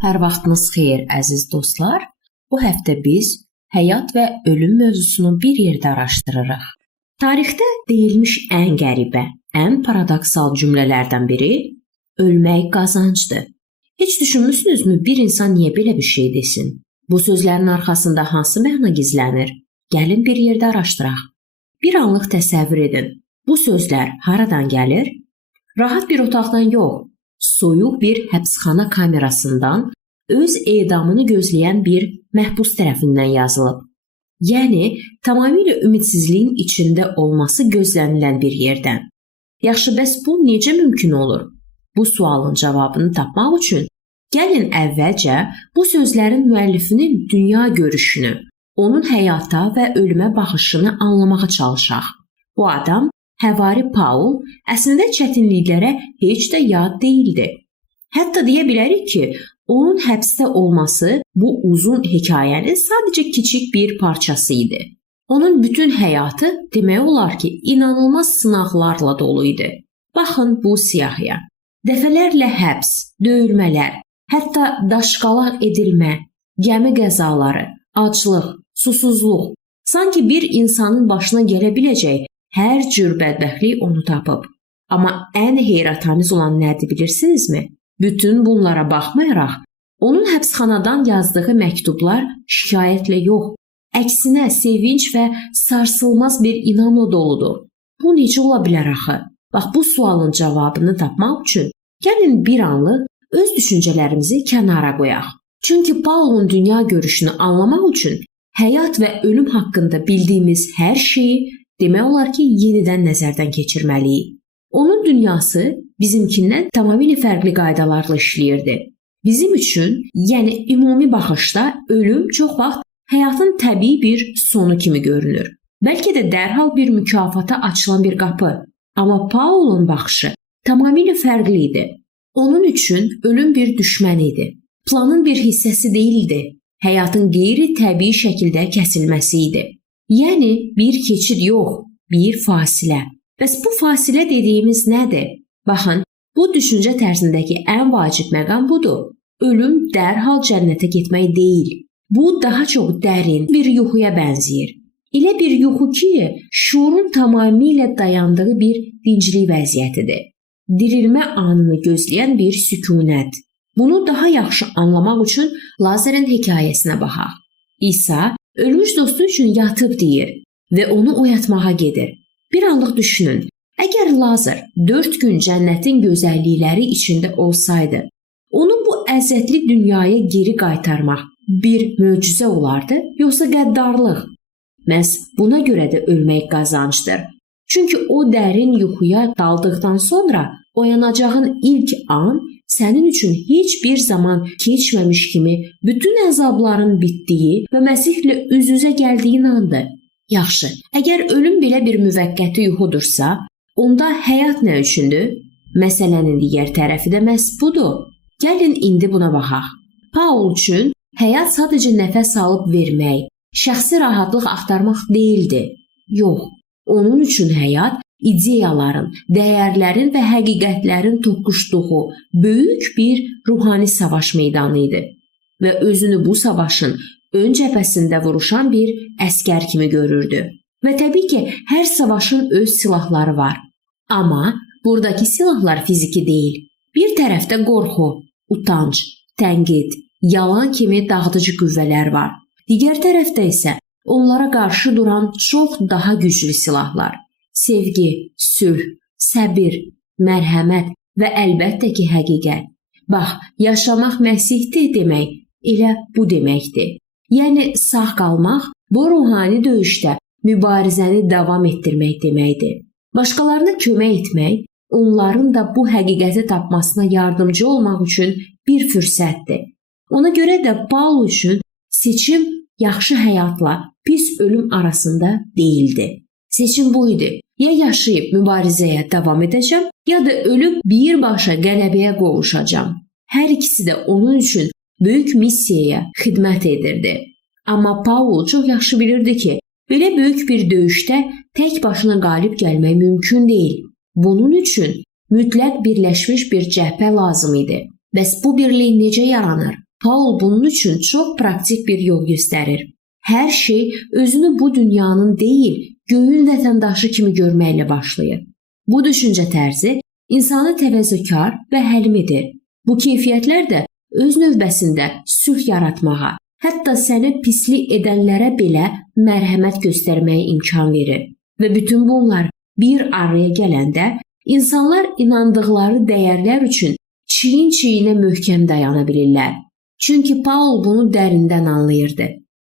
Hər vaxtınız xeyir, əziz dostlar. Bu həftə biz həyat və ölüm mövzusunu bir yerdə araşdırırıq. Tarixdə deyilmiş ən qəribə, ən paradoksal cümlələrdən biri ölmək qazancdır. Heç düşünmüsünüzmü bir insan niyə belə bir şey desin? Bu sözlərin arxasında hansı məna gizlənir? Gəlin bir yerdə araşdıraq. Bir anlıq təsəvvür edin. Bu sözlər haradan gəlir? Rahat bir otaqdan yox, soyuq bir həbsxana kamerasından öz edamını gözləyən bir məhbus tərəfindən yazılıb. Yəni, tamamilə ümidsizliyin içində olması gözlənilən bir yerdən. Yaxşı, bəs bu necə mümkün olur? Bu sualın cavabını tapmaq üçün gəlin əvvəlcə bu sözlərin müəllifinin dünya görüşünü, onun həyata və ölümə baxışını anlamağa çalışaq. Bu adam, Həvari Paul, əslində çətinliklərə heç də yad deyildi. Hətta deyə bilərik ki, onun həbsdə olması bu uzun hekayənin sadəcə kiçik bir parçası idi. Onun bütün həyatı demək olar ki, inanılmaz sınaqlarla dolu idi. Baxın bu siyahıya. Dəfələrlə həbs, döyülmələr, hətta daşqalaq edilmə, gəmi qəzaları, aclıq, susuzluq, sanki bir insanın başına gələ biləcək hər cür bədbəxtlik onu tapıb. Amma ən heyrətamiz olan nədir bilirsinizmi? Bütün bunlara baxmayaraq, onun həbsxanadan yazdığı məktublar şikayətlə yox, əksinə sevinc və sarsılmaz bir inamla doludur. Bu necə ola bilər axı? Bax, bu sualın cavabını tapmaq üçün gəlin bir anlıq öz düşüncələrimizi kənara qoyaq. Çünki Paulun dünya görüşünü anlamaq üçün həyat və ölüm haqqında bildiyimiz hər şeyi demək olar ki, yenidən nəzərdən keçirməliyik. Onun dünyası bizimkindən tamamilə fərqli qaydalarla işləyirdi. Bizim üçün, yəni ümumi baxışda ölüm çox vaxt həyatın təbii bir sonu kimi görünür. Bəlkə də dərhal bir mükafata açılan bir qapı. Amma Paulun baxışı tamamilə fərqli idi. Onun üçün ölüm bir düşmən idi. Planın bir hissəsi deyildi. Həyatın qeyri-təbii şəkildə kəsilməsi idi. Yəni bir keçid yox, bir fasilə. Bəs bu fasilə dediyimiz nədir? Baxın, bu düşüncə tərzindəki ən vacib məqam budur. Ölüm dərhal cənnətə getmək deyil. Bu daha çox dərin bir yuxuya bənzəyir. Elə bir yuxu ki, şuurun tamamilə dayandığı bir dinclik vəziyyətidir. Dirilmə anını gözləyən bir sükunət. Bunu daha yaxşı anlamaq üçün Lazarın hekayəsinə baxaq. İsa ölmüş dostu üçün yatıb deyir və onu oyatmağa gedir. Bir anlıq düşünün, əgər Lazar 4 gün cənnətin gözəllikləri içində olsaydı, onu bu əzətli dünyaya geri qaytarmaq bir möcüzə olardı, yoxsa qəddarlıq? Məhz buna görə də ölmək qazancdır. Çünki o dərin yuxuya daldıqdan sonra oyanacağın ilk an sənin üçün heç bir zaman keçməmiş kimi bütün əzabların bitdiyi və Məsihlə üz-üzə gəldiyin andır. Yaxşı, əgər ölüm belə bir müvəqqəti yuxudursa, onda həyat nə üçündür? Məsələnin digər tərəfi də məhz budur. Gəlin indi buna baxaq. Paul üçün həyat sadəcə nəfəs alıb vermək, şəxsi rahatlıq axtarmaq deyildi. Yox, onun üçün həyat ideyaların, dəyərlərin və həqiqətlərin toqquşduğu böyük bir ruhani savaş meydanı idi və özünü bu savaşın ön cəbhəsində vuruşan bir əskər kimi görürdü. Və təbii ki, hər savaşın öz silahları var. Amma buradakı silahlar fiziki deyil. Bir tərəfdə qorxu, utanc, tənqid, yalan kimi dağıdıcı qüvvələr var. Digər tərəfdə isə onlara qarşı duran çox daha güclü silahlar. Sevgi, sülh, səbir, mərhəmət və əlbəttə ki, həqiqət. Bax, yaşamaq Məsihdir demək elə bu deməkdir. Yəni, sağ qalmaq bu ruhani döyüşdə mübarizəni davam etdirmək deməkdir. Başqalarına kömək etmək, onların da bu həqiqəti tapmasına yardımcı olmaq üçün bir fürsətdir. Ona görə də Paul üçün seçim yaxşı həyatla pis ölüm arasında deyildi. Seçim bu idi. Ya yaşayıb mübarizəyə davam edəcəm, ya da ölüb birbaşa qələbəyə qovuşacam. Hər ikisi də onun üçün böyük missiyaya xidmət edirdi. Amma Paul çox yaxşı bilirdi ki, belə böyük bir döyüşdə tək başına qalib gəlmək mümkün deyil. Bunun üçün mütləq birləşmiş bir cəbhə lazım idi. Bəs bu birlik necə yaranır? Paul bunun üçün çox praktik bir yol göstərir. Hər şey özünü bu dünyanın deyil, göyün vətəndaşı kimi görməklə başlayır. Bu düşüncə tərzi insanı təvazökar və həlmidir. Bu keyfiyyətlər də öz növbəsində sülh yaratmağa, hətta səni pislik edənlərə belə mərhəmət göstərməyə imkan verir. Və bütün bunlar bir araya gələndə insanlar inandıqları dəyərlər üçün çiyin-çiyinə möhkəm dayana bilirlər. Çünki Paul bunu dərindən anlayırdı.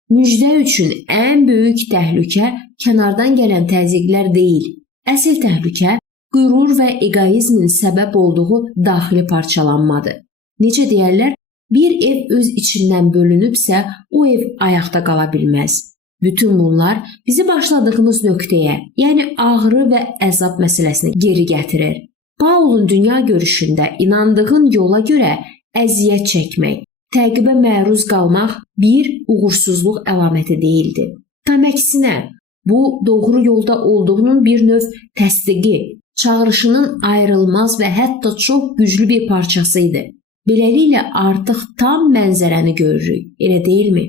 Müjdə üçün ən böyük təhlükə kənardan gələn təzyiqlər deyil. Əsl təhlükə qürur və egoizmin səbəb olduğu daxili parçalanmadır. Necə deyərlər, bir ev öz içindən bölünübsə, o ev ayaqda qala bilməz. Bütün bunlar bizi başladığımız nöqtəyə, yəni ağrı və əzab məsələsinə geri gətirir. Paulun dünya görüşündə inandığın yola görə əziyyət çəkmək, təqibə məruz qalmaq bir uğursuzluq əlaməti deyildi. Tam əksinə, bu doğru yolda olduğunun bir növ təsdiqi, çağırışının ayrılmaz və hətta çox güclü bir parçası idi. Beləliklə artıq tam mənzərəni görürük, elə deyilmi?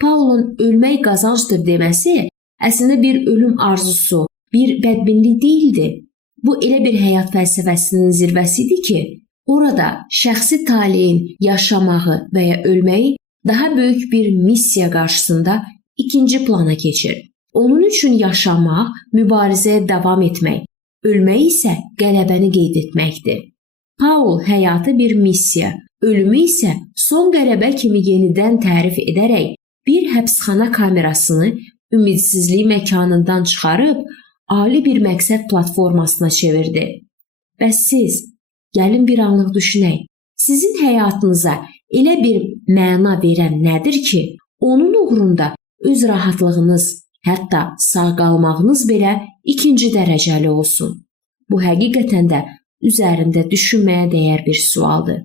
Paulun ölmək qazancdır deməsi əslində bir ölüm arzusu, bir bədbinlik deyildi. Bu elə bir həyat fəlsəfəsinin zirvəsi idi ki, orada şəxsi taleyin yaşamağı və ya ölməyi daha böyük bir missiya qarşısında ikinci plana keçir. Onun üçün yaşamaq, mübarizəyə davam etmək, ölmək isə qələbəni qeyd etməkdir. Paul həyatı bir missiya, ölümü isə son qələbə kimi yenidən tərif edərək bir həbsxana kamerasını ümidsizlik məkanından çıxarıb ali bir məqsəd platformasına çevirdi. Bəs siz, gəlin bir anlıq düşünək, sizin həyatınıza elə bir məna verən nədir ki, onun uğrunda öz rahatlığınız, hətta sağ qalmağınız belə ikinci dərəcəli olsun? Bu həqiqətən də üzərində düşünməyə dəyər bir sualdır.